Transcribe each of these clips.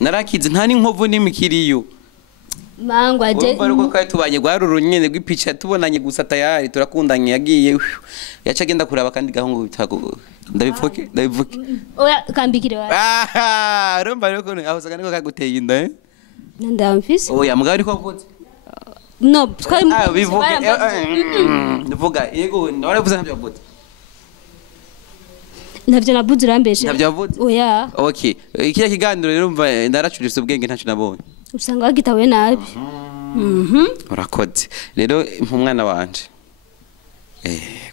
narakize nta n'inkovu n'imikiriyo mangwa je urumva ko tubanye gwaruru nyene gwipica tubonanye gusa tayari turakundanye yagiye yaca agenda kuraba kandi gahungu bitago ndabivuke oya kambikire wa urumva rero ko aho sagane ko kaguteye inda ndamfise oya mugabo ariko avuze no twari bivuge ndavuga yego waravuze ntabyo avuze ntabyo navuze urambeshe ntabyo avuze oya okay ikiya kiganiro rero umva ndaracuritse ubwenge ntacyo nabonye usanga wagitawe nabi urakoze rero umwana wanje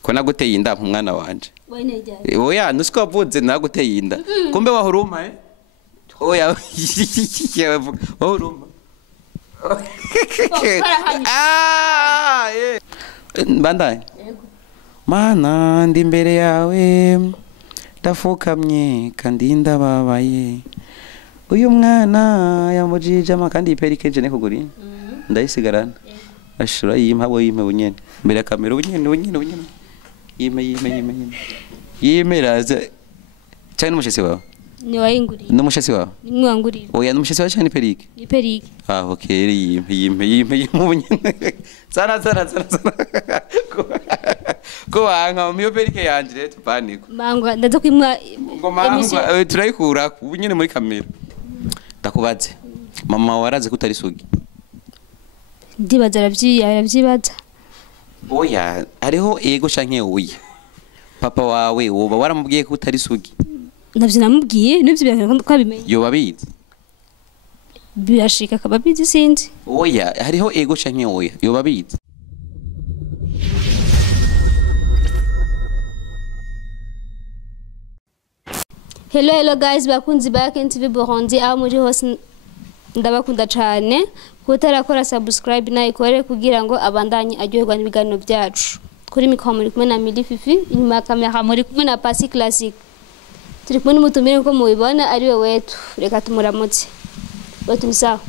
ko naguteye inda umwana wanje oya nusiko wavuze naguteye inda kumbe wahuruma oya wahuruma bandaye mana ndi imbere yawe ndafukamye kandi ndababaye uyu mwana yamujijama kandi iperikeje ne kuguri ndayisigarana ashura yimhabo yime bunyene mbere kamera bunyene yime raza cyane umushese wawe ni wayinguriye n'umushese wawe ni wanguriye oya n'umushese wawe cyane iperike okay yime bunyene sana ko wanga mu perike yanje rero tupaniko mangwa ndaza kwimwa ngo mangwa turayikura bunyene muri kamera ndakubaze mama waraze kutari sugi ndibaza aravyibaza oya ariho ego canke oya papa wawe woba waramubwiye ko utari sugi navyo namubwiye nivyo byabimenye yoba bizi birashika kababizi sinzi oya hariho ego canke oya yoba bizi Hello guys bakunzi ba KNTV Burundi aho muri hose ndabakunda cyane kutarakora subscribe na ikore kugira ngo abandanye aryoherwa n'ibiganiro byacu kuri mikoro muri kumwe na Mili Fifi inyuma ya kamera muri kumwe na Pasi Classic turi kumwe n'umutumire ko mubibona ari we wetu reka tumuramutse wetu sawa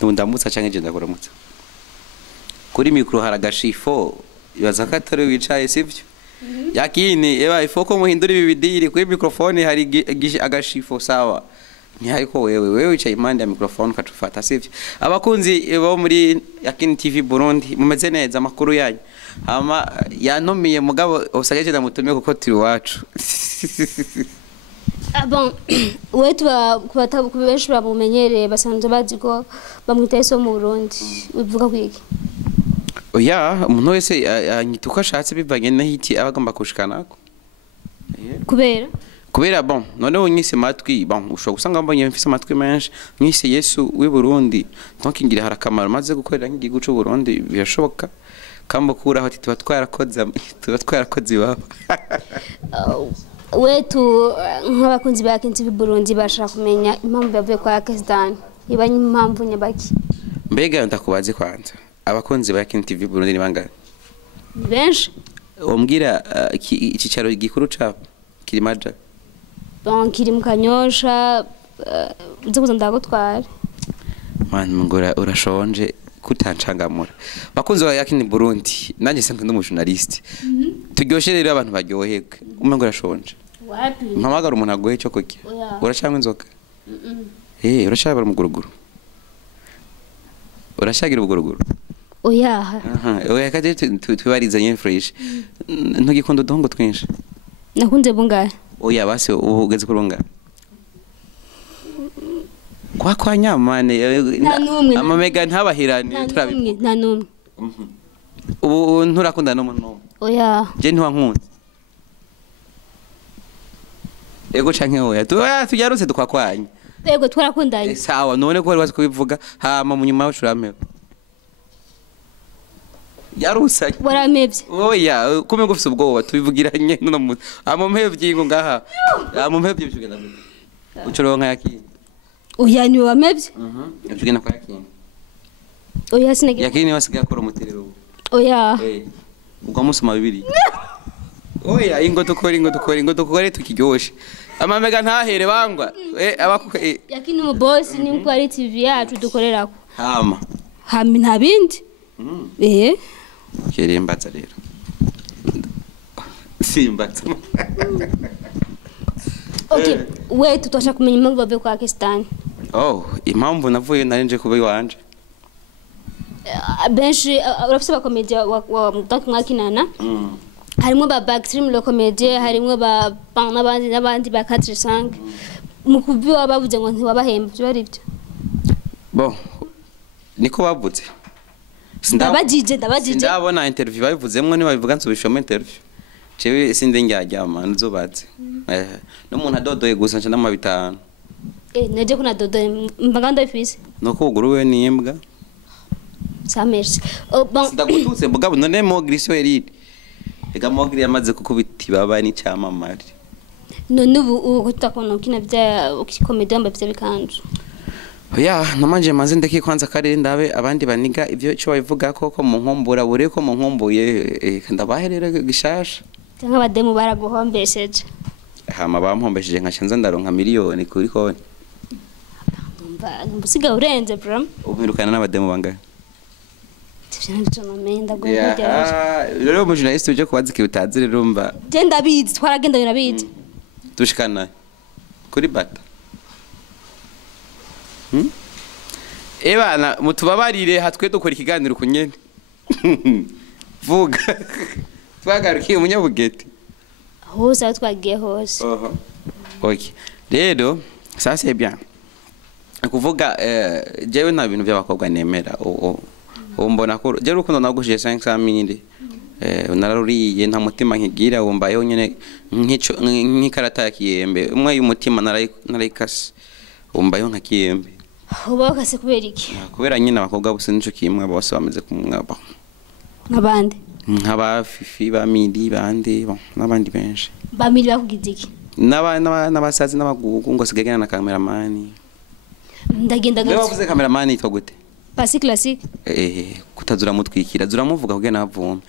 ndamutsa canke je ndakuramutsa kuri mikoro haragashifo ibaza ko atari wicaye sivyo yakini eba ifoko muhindura ibi bidiri kuri microphone hari agashifo sawa ntihayiko wewe wicaye impande ya microphone ukatufata sivyo abakunzi bo muri yakini TV Burundi mumeze neza makuru yanyu ama yanomiye mugabo usageje ndamutumye kuko turi wacu bon wetu kubenshi bamumenyereye basanzwe bazi ko bamwitaye so mu Burundi uvuga kwiki oya umuntu wese anyituka ashatse bivanye n'ahiti abagomba kushikanako kubera bon none unyise matwi bon ushobora gusanga mbonye mfise amatwi menshi mwise Yesu w'i Burundi donc ngira harakamaro maze gukorera nk'igihugu cy'u Burundi birashoboka kambukuraho ati tuba twarakoze baba wetu nk'abakunzi ba KNTV Burundi bashaka kumenya impamvu yavuye kwa AGEZE ibanye impamvu nyabaki mbega ndakubaze kwanza abakunzi ba KNTV Burundi ni bangana benshi umbwira ikicaro gikuru ca Kilimaja bon kiri mu Kanyosha uze ndagutwara man ngora urashonje kutancangamura bakunzi ba KNTV Burundi nanje sanzwe n'umujournaliste turyoshe rero abantu baryoheka umwe ngo urashonje wapi mpamagara umuntu agoye cyo koke uracanga inzoka urashaka muguruguru urashagira ubuguruguru oya oya kaje twibarizanye fresh ntugikunda udongo twinshi nakunze bungahe oya base ugeze kurunga kwa nyamane amamega ntabahirane turabi nta numwe ubu nturakunda no muntu oya je ntiwankunda ego canke oya tujarose tukwakwanya ego twarakundanye sawa none ko bari kubivuga hama mu nyuma y'ucuramero yarusanye waramevye oya kume gufise ubwoba tubivugiranye no mu amumpevye ngo ngaha amumpevye bishugenda mu ucoronka yakini oya ni wamevye bishugenda kwa yakini oya sinagi yakini wasigaye akora umuterero oya ubwo musoma bibiri oya ingo dukore tukiryoshe amamega ntahere bangwa yakini mu boss ni ko ari TV yacu dukorerako hama nta bindi Kirembatsa rero simbatsa okay wetu twasha kumenya impamvu bavuye kwa AGEZE Oh, impamvu navuye narenje kuba iwanje. benshi urafise abakomedi donc mwakinana harimo ba extreme le comédie harimo ba n'abandi ba 4-5 mu kubiwa bavuze ngo ntiwabahemba byo ari byo Bon, niko bavuze. ndabajije Ndabona interview bayivuzemwe ni babivuga nsubishamo interview. Cewe sinde njyajyama nzobatse. N'umuntu adodoye gusa nca n'amabitano. Naje kuna dodo mbaganda ifise. Noko guruwe ni imbwa. Ça merci. Bon. Ndagututse mugabo none Mogrisio eride. Ega Mogri yamaze kukubiti baba ni cyamamare. None ubu utakona kina bya ukikomedi amba bya bikanzu. Oya namanje maze ndeke kwanza kare ndabe abandi baniga ivyo cyo bavuga ko mu nkombura bure ko mu nkombuye ndabaherera gishasha. Cyangwa bademu baraguhombesheje. Hama bampombejeje nkashanza ndaronka miliyoni kuri konti. Mbusiga urenze bro. Ubirukana n'abademu bangahe? Rero mu journalist uje kubaza ikibutazi rero mba. Je ndabizi twaragendanye nabizi. Dushikana kuri bata. Ebana mutubabarire hatwe dukora ikiganiro kunyene. Vuga. Twagarukiye umunyabugete. Hose twagiye hose. Okay. Rero ça c'est bien. Kuvuga jewe nta bintu by'abakobwa nemera mbona ko je rukundo nagushije 500,000 nararuriye nta mutima nkigira wumbayeho nyene nk'ikarata ya kiyembe umwe y'umutima narayikase wumbayeho nka kiyembe ubakase kubera iki kubera nyine abakobwa bose nico kimwe bose bameze kumwaba nk'abandi nk'aba Fifi ba Midi bande n'abandi benshi ba Midi bakugize iki n'abasazi n'abagugu ngo sigagana na cameraman ndagenda gato bavuze cameraman yitwa gute Pasi classique kutazura mutwikira zura muvuga kugena avuma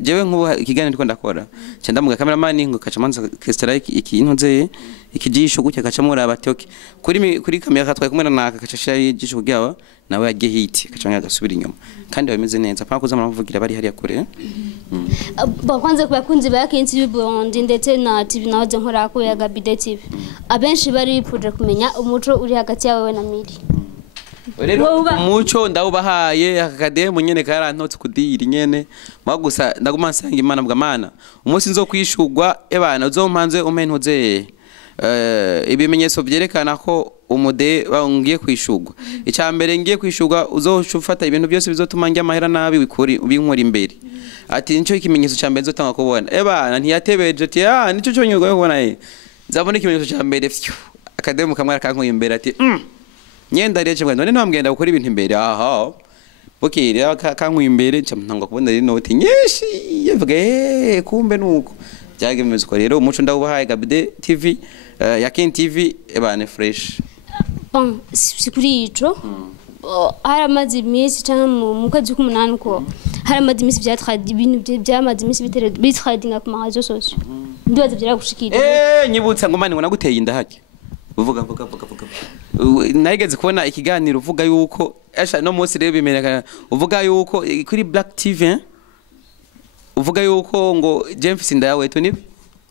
jewe nkuba ikiganiro ndiko ndakora cyo ndamuga cameraman ngo kacamanza kestera ikintu nze ikijisho gutya kacamura abatoke kuri kamera katwaye kumera naka kacashira ijisho kugiaba nawe yagiye hiti kacanga agasubira inyuma kandi bameze neza pa kuza muravugira bari hariya kure bakwanze kubakunzi ba KNTV Burundi ndetse na TV nawe nkora ko ya Gabide TV abenshi bari bipuje kumenya umuco uri hagati yawe na Miri umuco ndawubahaye akademu nyene karantotse kudira nyene magusa ndaguma nsanga Imana bwa mana umunsi nzo kwishurwa ebana uzompanze umpentuze ibimenyetso byerekana ko umude ngiye kwishurwa icyambere ngiye kwishurwa uzoshufata ibintu byose bizotuma njya amahera nabi binkora imbere ati nico ikimenyetso cyambere nzotanga kubona ebana ntiyatebeje ati nico cyo nyugo kubona nzabona ikimenyetso cyambere akademu kamwe akankuye imbere ati nyenda rece ngo none ntambwenda gukora ibintu imbere aha bukira kankuye imbere ntangwa kubona rino ati nyeshi yevuge kumbe nuko byagemeze ko rero umuco ndawubahaye Gabide TV ya KNTV ebane fresh bon sikuri ico haramaze iminsi cyangwa mu kwezi k'umunani ko haramaze iminsi byatradi ibintu byamaze iminsi bitradinga ku marezo sociaux ndibaza byaragushikira nyibutsa ngo mani ngo naguteye inda hake uvuga nageze kubona ikiganiro uvuga yuko no munsi rero bimenyekana uvuga yuko kuri Black TV uvuga yuko ngo James Nduwayoth ni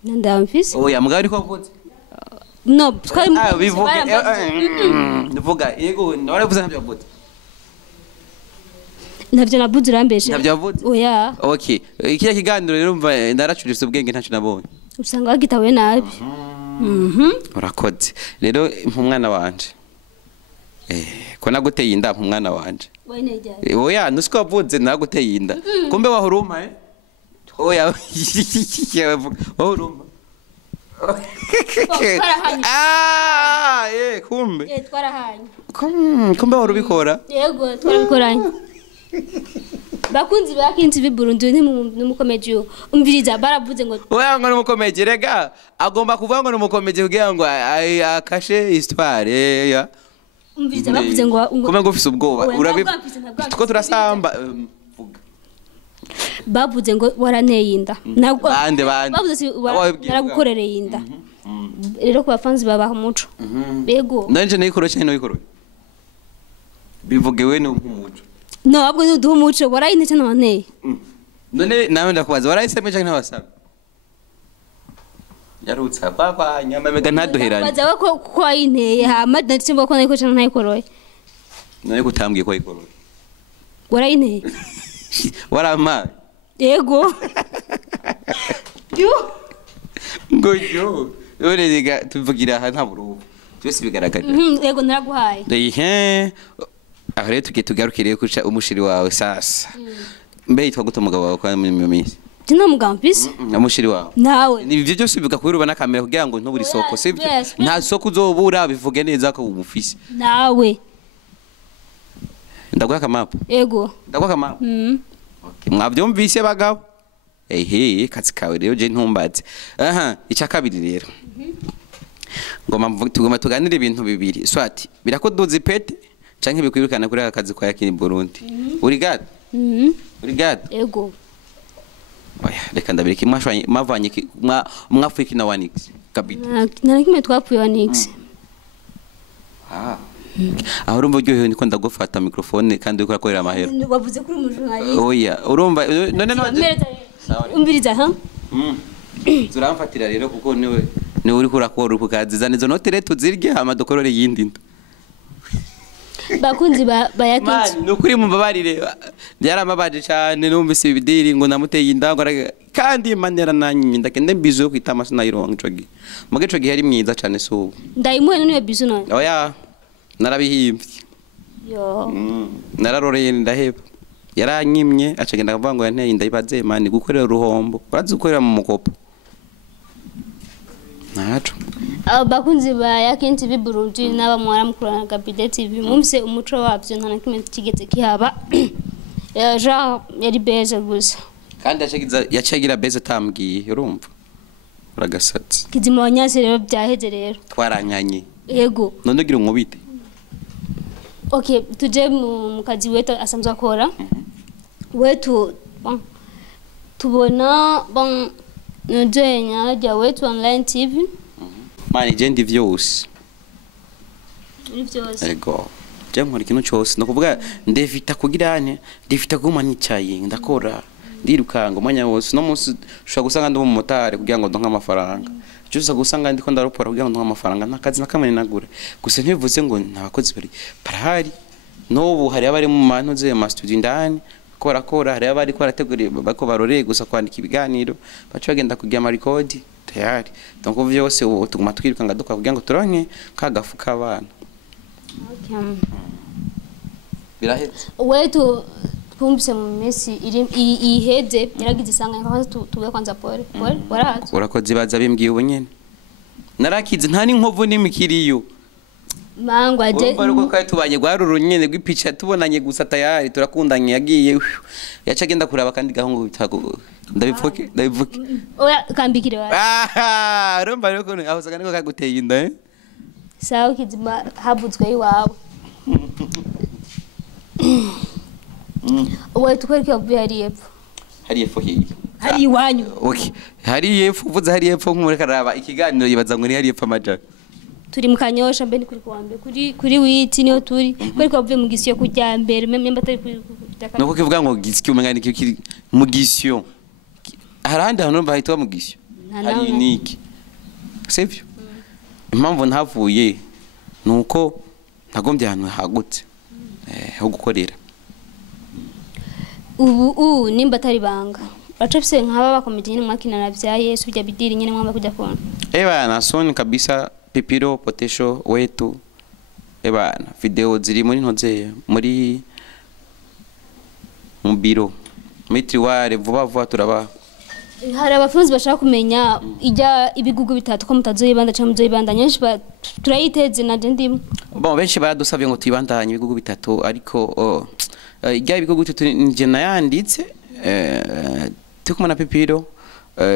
Ndamfise oya mugari ko avuze no twari bivuga uvuga yego ndabaravuze ntabyo avuze ntabyo nabuze urambeshe ntabyo avuze oya okay ikiya kiganiro rero umva ndaracuritse ubwenge ntacyo nabonye usanga bagitawe nabi urakoze rero umwana wanje ko naguteye inda umwana wanje oya nusiko wavuze naguteye inda kumbe wahuruma oya wahuruma kumbe twarahanye kumbe warubikora yego twarabikoranye bakunzi ba KNTV Burundi n'umukomeje umviriza baravuze ngo oya ngo n'umukomeje rega agomba kuvuga ngo n'umukomeje kugira ngo akashe histoire ya umviriza bavuze ngo kumbe ngo ufise ubwoba tuko turasamba bavuze ngo waraneye inda bande bavuze naragukorereye inda rero ku bafanzi babaha umuco bego ndanje nayikoro cyane nayikoro bivugewe n'umuco no abwo n'uduha umuco warayinete none none nawe ndakubaza warayisemeje cyangwa ntabasaba yarutsa kwa nyama mega ntaduheranye baza ko ayinteye hama ndetse mvuga ko nayiko cyane ntayikoroye nayo gutambwiye ko ayikoroye warayinteye warama yego yo ngo yo yorega tuvugira aha nta burubu twese bigaragara yego naraguhaye aho rero tugarukiriye kuca umushiri wawe sasa mbe yitwa gute umugabo wawe kwa mu minsi Tina mugampisi namushiri wawe nawe ni ibyo byose bigakuruba na kamera kugira ngo ntuburi soko sibyo nta soko uzobura bivuge neza ko umufisi nawe ndaguha kamapu yego ndaguha kamapu okay mwabyumvise bagabo kazi kawe rero je ntumbaze icya kabiri rero ngoma tugoma tuganire ibintu bibiri swati birakoduza pete canke bikwirukana kuri aka kazi kwa yakini Burundi uri gad uri gad yego oya reka ndabireke mavanye mwafrika na wanix kabita narakime twapfuye wanix aho urumva uryohewe niko ndagufata microphone kandi ukora korera amahera wavuze kuri umujournaliste oya urumva none umbiriza turamfatira rero kuko niwe uri kurakora ukaziza nizo note rero tuzirye hama dukorore yindi ndo bakunzi bayakinze nukuri mumbabarire byaramabaje cyane numvise ibidiri ngo namuteye indango kandi manera nanyi ndakende bizo yo kwita amasina yironga icogi mugeco gihe ari mwiza cyane so ndayimuhe niwe bizo none oya narabihimbye yo nararoreye ndaheba yaranyimye acagenda akavuga ngo yanteye inda ibaze mani gukorera uruhombo urazikorera mu mukopo naco bakunzi ba Yakin TV Burundi n'aba mwara mukurana Gabide TV mumse umuco wabyo nta nakimwe kigeze kihaba genre yari beze gusa kandi yacagira beze tambwiye urumva uragasatse kizima wanyase rero byaheze rero twaranyanye yego none ugira umubite okay tuje mu kazi wetu asanzwe akora wetu tubona nujenya ya WETU online TV mani jendi vyose vyose ego je nkora ikintu cyose no kuvuga ndevita kugirane ndevita guma nicaye ndakora ndirukanga umwanya wose no munsi ushaka gusanga ndi mu motari kugira ngo ndonka amafaranga cyose gusanga ndiko ndaropora kugira ngo ndonka amafaranga nakazi nakamene nagura gusa ntibivuze ngo nabakozi bari parahari n'ubu hari abari mu mantu ze ma studio ndani kora hari abari ko arategura bako barore gusa kwandika ibiganiro bacu bagenda kugira ama record tayari donc vyose ubu tuguma twirukanga duka kugira ngo turonke kagafu kabana okay birahetse WETU twumvise mu mesi iri iheze yaragize isanga nkaho tuwe kwanza pole warahaze urakoze baza bimbwiye ubu nyene narakize nta n'inkovu n'imikiriyo mango aje uko kai tubanye gwaruru nyene gwipicha tubonanye gusa tayari turakundanye yagiye yacagenda kuraba kandi gahungu bitago ndabivuke oya kambikire wa rumba rero ko aho sagane ko kaguteye inda sawa kizima habuzwe iwawe oya tukwereke wavuye hari epfo hari epfo hiye hari iwanyu okay hari epfo uvuze hari epfo nk'umureka raba ikiganiro yibaza ngo ni hari epfo amaja turi mu Kanyosha mbe kuri kwambe kuri witi niho turi kwereka wavuye mu gisyo kujya mbere memba atari kuri nuko kivuga ngo gisyo umengani kiri mu gisyo harandi hano bahita mu gisyo hari niki sivyo impamvu ntavuye nuko nagombye ahantu hagutse ho gukorera ubu nimba atari banga bacafise nk'aba bakomeje nyine mwakina na vya Yesu bya bidiri nyine mwamba kujya kona na soni kabisa pipiro potesho WETU video ziri muri ntoze muri mu biro mitriware vuba turaba hari abafunzi bashaka kumenya ijya ibigugu bitatu ko mutazoyibanda cyangwa muzoyibanda nyinshi turayiteze na je ndimo benshi baradusabye ngo tuyibandanye ibigugu bitatu ariko ijya ibigugu bitatu nje nayanditse tukumana pipiro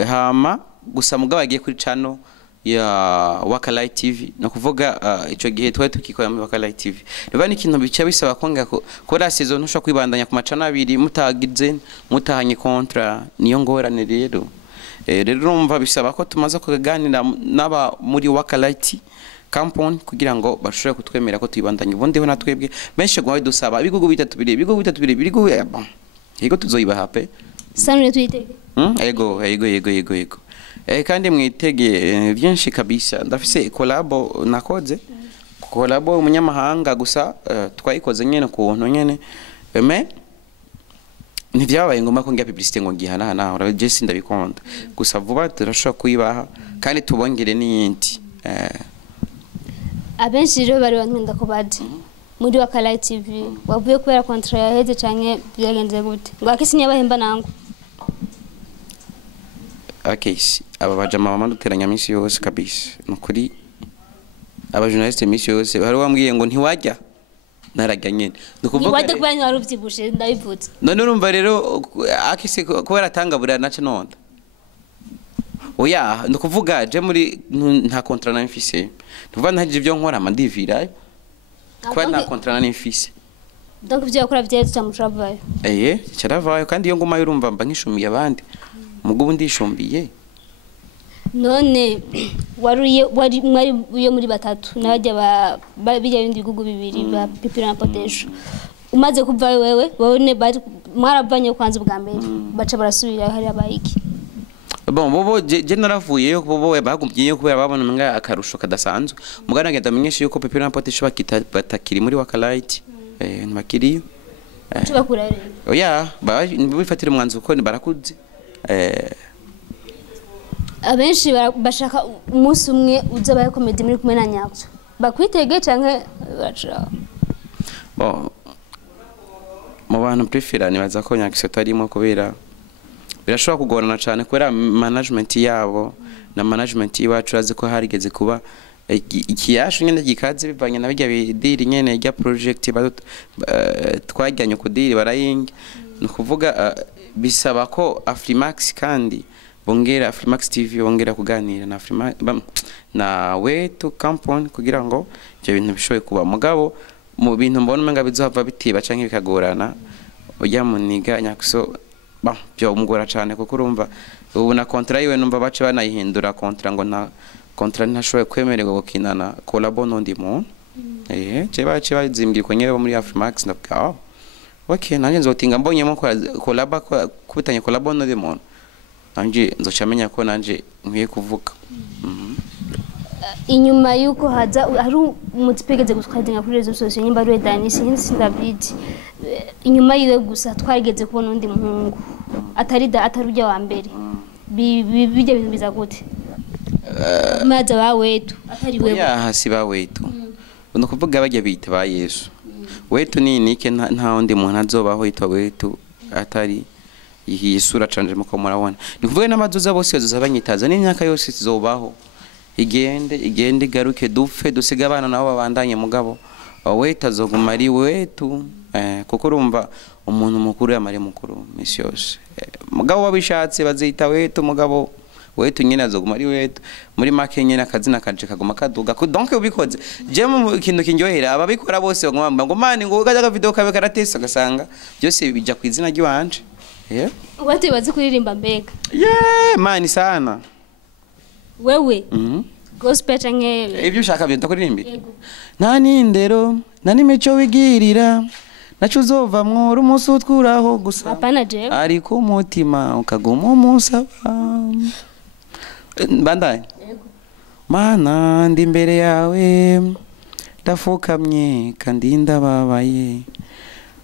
hama gusa mugabo agiye kuri channel ya Wakalayi TV no kuvuga ico gihe twa tukikora mu Wakalayi TV reba ni kintu bica bisaba konga ko la saison ntusha kwibandanya ku macana abiri mutagize mutahanye kontra niyo ngorane rero urumva bisaba ko tumaze kuganira naba muri Wakalayi campaign kugira ngo bashobore kutwemera ko tuyibandanye ubundi ho natwebwe benshi gwawe dusaba ibigugu bitatu biri yego tuzoyiba hape sanure tuyitege yego kandi mwitege byinshi kabisa ndafise collabo nakoze collabo umunyamahanga gusa twayikoze nyene kuntu nyene me ntivyabaye ngoma ko ngiya publicité ngo ngihana ura je sindabikunda gusa vuba turashobora kuyibaha kandi tubongere n'iyindi abenshi rero bari bankunda ko badi muri wa Kala TV wavuye kubera contrat yaheze canke byagenze gute ngo akisi nyabahemba nango akisi aba bajama mama duteranya misi yose kabisa nukuri aba journaliste misi yose bari bambwiye ngo ntiwajya narajya nyene nukuvuga wajya kubanya wari uvyibushe ndabivutse none urumva rero akisi ko yaratangabura nace nonda oya nukuvuga je muri nta contrat na mfise tuvuga ntaje byo nkora amandivira kwa nta contrat na mfise donc byo yakora byo cyamutravaya cyaravayo kandi iyo ngoma yurumva mba nkishumiye abandi mugubu ndishumbiye none wari uyo muri batatu nabajya bijya bindi bigugu bibiri ba pipira na potesho umaze kuva wewe bone mwaravanye kwanza ubwa mbere baca barasubira hari abayiki bon bobo je naravuye yo bobo bagumye kubera babona nga akarusho kadasanzwe mugana ngenda menyesha yuko pipira na potesho batakiri muri wakalaiti ntibakiriyo tubakura rero oya bifatira umwanzu uko barakuze abenshi bashaka umunsi umwe uza baye comedy muri kumwe na nyabyo bakwitege canke baca bon mu bantu prefer nibaza ko nyakise tarimo kubera birashobora kugorana cyane kubera management yabo na management iwacu azi ko harigeze kuba ikiyashu nyene gikaze bivanye na bijya bidiri nyene ya project twajyanye kudiri barayinga nukuvuga bisaba ko Afrimax kandi bongera Afrimax TV bongera kuganira na na WETU campaign kugira ngo ibyo bintu bishoye kuba mugabo mu bintu mbona menga bizohava bitiba canke bikagorana ujya muniga nyakuso byo umugora cyane kuko urumva ubu na contrat yiwe numva bace banayihindura contrat ngo na contrat ntashoye kwemererwa gukinana collabo n'undi muntu je bace bazimbye ko nyere muri Afrimax ndabwa okay nanje nzotinga mbonyemo collabo kubitanye collabo n'undi muntu nanje nzocamenya ko nanje nkwiye kuvuga inyuma yuko haza ari umutipegeze gutwadinga kuri rezo sosiyo nyimba rwe Danisi David inyuma yiwe gusa twarigeze kubona undi muhungu atarujya wa mbere bijya bintu biza gute maza ba WETU atari wewe hasi ba WETU uno kuvuga bajya bita ba Yesu WETU ni nike nta undi muntu azobaho yitwa WETU atari iyi sura canje muko murabona nikuvuga n'amazuza bose bazabanyitaza n'imyaka yose zizobaho igende garuke dupfe dusiga abana nabo babandanye mugabo WETU azoguma ari WETU kuko urumva umuntu mukuru yamari mukuru misi yose mugabo wabishatse bazita WETU mugabo WETU nyene azoguma ari WETU muri make nyene akazina kanje kaguma kaduga donc ubikoze je mu kintu kinjohera ababikora bose ngo mani ngo gaja video kabe karatesa gasanga byose bija kwizina ry'wanje wati bazi kuririmba mbega mani sana wewe gospel canke ibyo ushaka byo ndakuririmba nani ndero nani mecho wigirira nacho uzovamwo umunsi utwuraho gusa apana je ariko umutima ukaguma umusaba bandanye mana ndi imbere yawe ndafukamye kandi ndababaye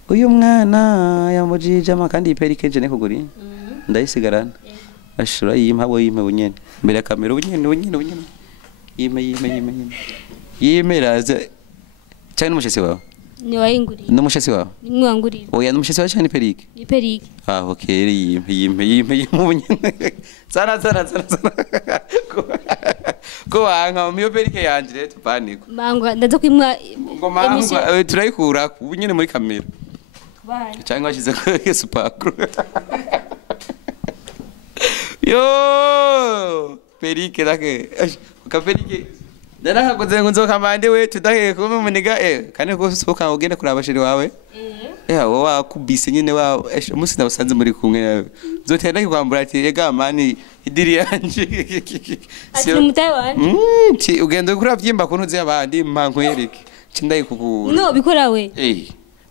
uyu mwana yamujije kandi iperikeje ne kuguri ndayisigarana ashura yimpabo bunyene mbere ya kamera bunyene yime raza cyane umushesi wawe ni wayinguriye n'umushesi wawe ni mwanguriye oya n'umushesi wawe cyane perike iperike okay yime bunyene sana ko wanga mu perike yanje rero tupaniko mangwa ndaza kwimwa ngo mangwa turayikura bunyene muri kamera cyangwa washize ko supakuru yo perike dake ukaperike ndarakagoze ngo nzokamande we tudahe ko muniga kane ko soka ugende kuri abashiri wawe wowe wakubise nyine wa musi nabasanze muri kumwe nawe zotenda kwambura ati ega mani idiri yanje ati mutaye ugende kuri avyimba kuntu z'abandi mpankwirike cindaye kukura no bikora we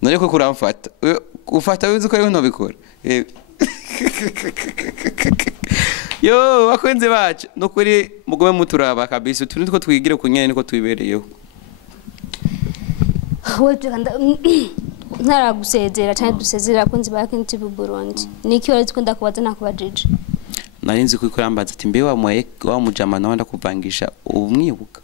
none ko kuramfata ufata wize ko no bikora yo bakunze bacu nukuri mugume muturaba kabisa tuni two twigire kunyene niko tubibereyeho ntaragusezera cyane dusezera kunzi bakenshi bu Burundi niki wari twenda kubaza nakubajije nari nzi ko kurambaza ati mbe wa mujama nawe ndakuvangisha umwibuka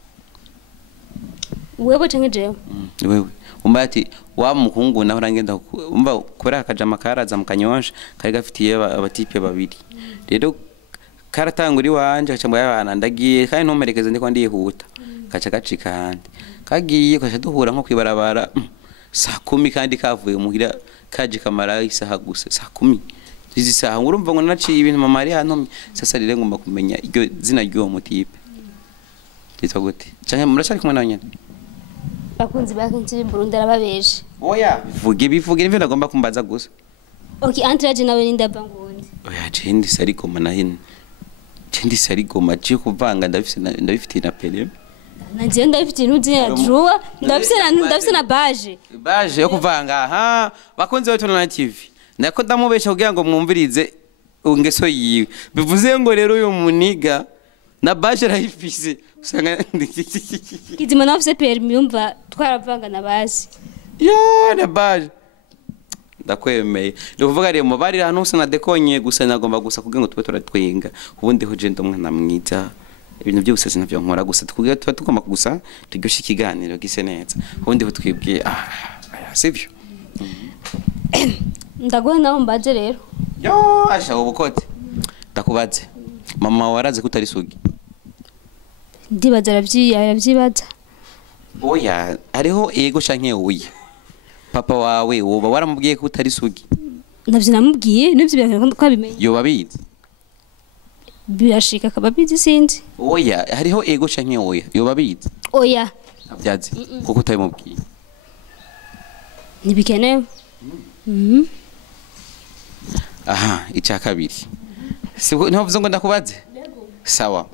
wewe canke jewe wewe umba ati wa mukungu naho rangenda umba kora akajama karaza mu Kanyosha kari gafitiye abatipe babiri rero karatanguri wanje acamwe y'abana ndagiye kandi ntumerekeze ndiko ndihuta kaca gacika handi kagiye kaca duhura nko kwibarabara saa 10 kandi kavuye muhira kaje kamara isaha gusa saa 10 izi saha urumva ngo naciye ibintu mama ari hano sasa rire ngomba kumenya iryo zina ry'uwo mutipe litwa gute canke murashaka kumwe nawe nyene bakunzi bakenshi Burundi arababeje oya bivuge nivyo ndagomba kumbaza gusa okay antraje nawe nindaba ngundi oya jendi sarigoma nahine jendi sarigoma cyo kuvanga ndabifite na pere nanje ndabifite intuzi ya drawer ndabifite na baje yo kuvanga aha bakunze wetu na TV nako ndamubesha kugira ngo mwumvirize ungeso yiwe bivuze ngo rero uyu muniga na baje rayifise usanga kizima nafise permis umva twaravanga na bazi yo na baje ndakwemeye ndavuga rero mu bari hano usa na dekonye gusa nagomba gusa kugira ngo tube turatwenga ubundi ho je ndumwana mwiza ibintu byose sinavyo nkora gusa tukugira tuba tugomba gusa turyoshe ikiganiro gise neza ubundi ho twibwiye sivyo ndagoye naho mbaje rero yo asha ubukote ndakubaze mama waraze kutari sugi ndibaza aravyibaza oya hariho ego canke oya papa wawe woba waramubwiye ko utari sugi navyo namubwiye nivyo byakora ko abimenye yo babizi birashika kababizi sinzi oya hariho ego canke oya yo babizi oya abyazi kuko utabimubwiye nibikenewe aha icya kabiri sibwo ntavuze ngo ndakubaze sawa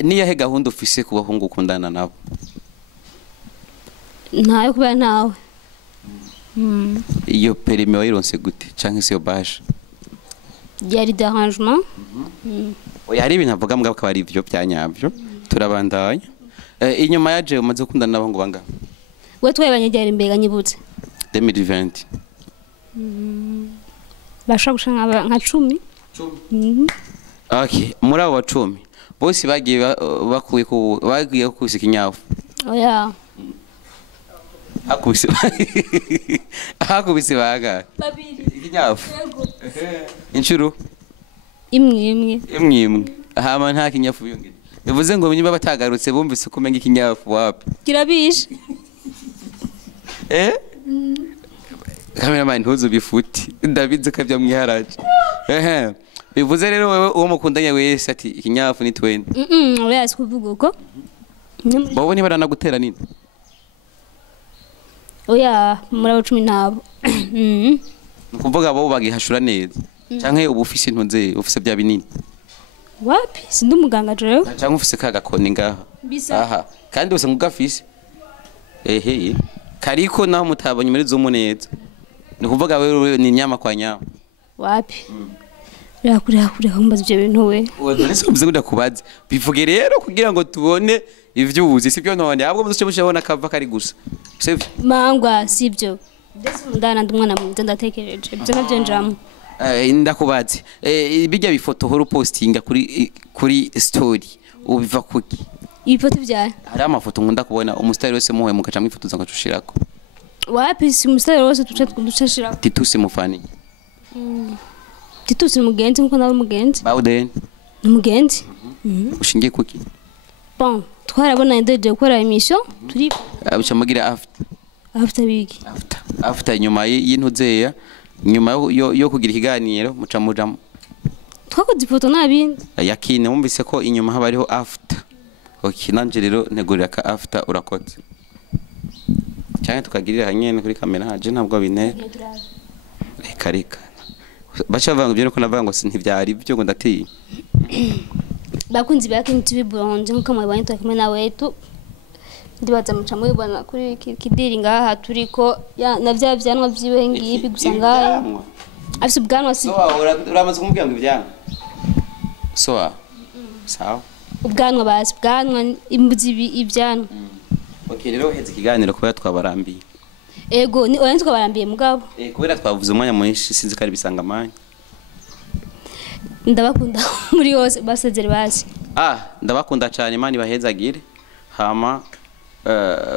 niyahe gahunda ufise ku bahungu ukundana nabo ntayo kuba ntawe iyo perime wayironse gute canke se yo baje yari d'arrangement oya hari ibintu avuga mbwa akaba ari ivyo byanyavyo turabandanya inyuma yaje umaze gukundana n'abahungu banga we twebanye ryari mbega nyibutse 2020 basha gushanga nka 10 okay muri abo 10 bose bagiye bagiye kusika inyafu oya hakubise baga babiri inyafu inshuro imwe hama nta kinyafu yongera bivuze ngo niba batagarutse bumvise kumenga ikinyafu wapi kirabishe cameraman ntuzu bifuti ndabize ko bya mwiharaje bivuze rero wewe uwo mukundanya wese ati ikinyafu ni 20 oya sikuvuga uko bobo niba ranagutera nini oya muri 10 ntabo nukuvuga bo bagihashura neza canke ubufise intunze ufise bya binini wapi sindi umuganga jewe canke ufise kagakoni ngaha aha kandi use ngugafise kariko naho mutabonye muri zo muneza nukuvuga wewe ni nyama kwa nyama wapi yakure humbaza ibyo bintu we wese ubize kudakubaza bivuge rero kugira ngo tubone ivyo uzi sibyo none ahubwo muzo cyabona kava kari gusa sivyo mangwa sibyo ndetse ndana ndumwana mwiza ndatekereje byo navyo njamo ndakubaze bijya bifoto horo postinga kuri story ubiva kuki ibifoto bya hari amafoto nkunda kubona umustari wese muhe mukaca mwifotoza ngacushirako wapi si umustari wose ducashirako tituse mufani tituse mugenzi nkuko nawe mugenzi bawden mugenzi ushingiye kuki bon twarabona ndeje gukora emission turi abicamugira after bigi after nyuma y'intuzeya nyuma yo kugira ikiganiro mucamujamo twakoze ifoto nabindi yakine wumvise ko inyuma haba ariho after okay nanje rero negurira ka after urakoze cyane tukagirira hanyene kuri kamera haje ntabwo bine reka bacha vanga byo ko navuga ngo ntivyari byo ngo ndatiye bakunzi bakenshi biburonje nkuko mwabanye twakumwe na wetu ndibaza muca mubibona kuri kidiri ngaha turiko na bya byanwa byiwe ngibi gusa ngaha afise ubwanwa si uramaze kumubwira ngo ivyamwa Soa. Sawa. ubwanwa basi bwanwa imbuzi ibyanwa Okay, rero heze ikiganiro kuba twabarambiye. ego ni orange twabarambiye mugabo Kubera twavuze umwanya mwinshi sinzi kari bisanga amanya. ndabakunda muri yose basezere basi Ndabakunda cyane Imana ibahezagire. Hama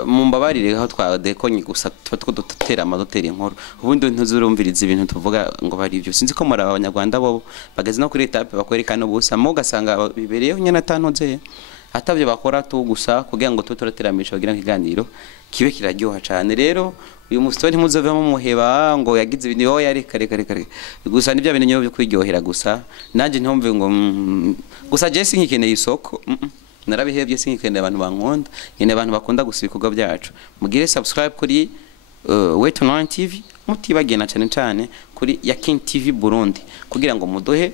mumbabarire aho twadekonye gusa tuba dutera amadoteri inkuru ubundi ntuzurumviriza ibintu tuvuga ngo bari ibyo sinzi ko muri abanyarwanda bo bageze no kuri etape bakwerekana ubusa mo gasanga bibereyeho nyene atantoze atavyo bakora tu gusa kugira ngo tutorateramisha bagira ikiganiro kibe kiraryoha cyane rero uyu mustori ntuzovemo muheba ngo yagize ibintu yo yari kare gusa nibyo bintu nyo byo kwiryohera gusa nanje ntumve ngo gusa Jesse nkikeneye isoko narabihebye sinkikeneye abantu bankonda nyene abantu bakunda gusa ibikorwa byacu mugire subscribe kuri WETU TV mutibagena cyane kuri ya King TV Burundi kugira ngo mudohe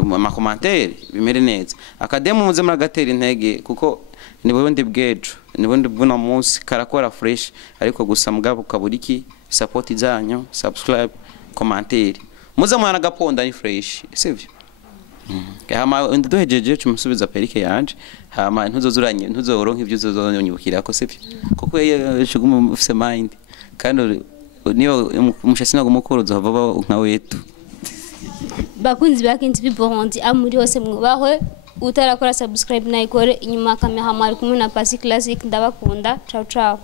ama commentaire bimere neza akademo muze muragatera intege kuko ni Burundi bwejo ni Burundi bw'uno munsi karakora fresh ariko gusa mugabo kaburiki support zanyu subscribe commentaire muze mwana gaponda ni fresh sivyo hama nduhejeje cyumusubiza perike yanje hama ntuzozuranye ntuzoronka ivyo uzozonyubukira ko sivyo kuko yeshugumu ufise mind kandi niyo umushasi no gumukuru uzova nka wetu bakunzi ba King TV Burundi amuri hose mwubahwe utarakora subscribe na ikore inyuma kamera hamari kumwe na Pasi Classic ndabakunda ciao ciao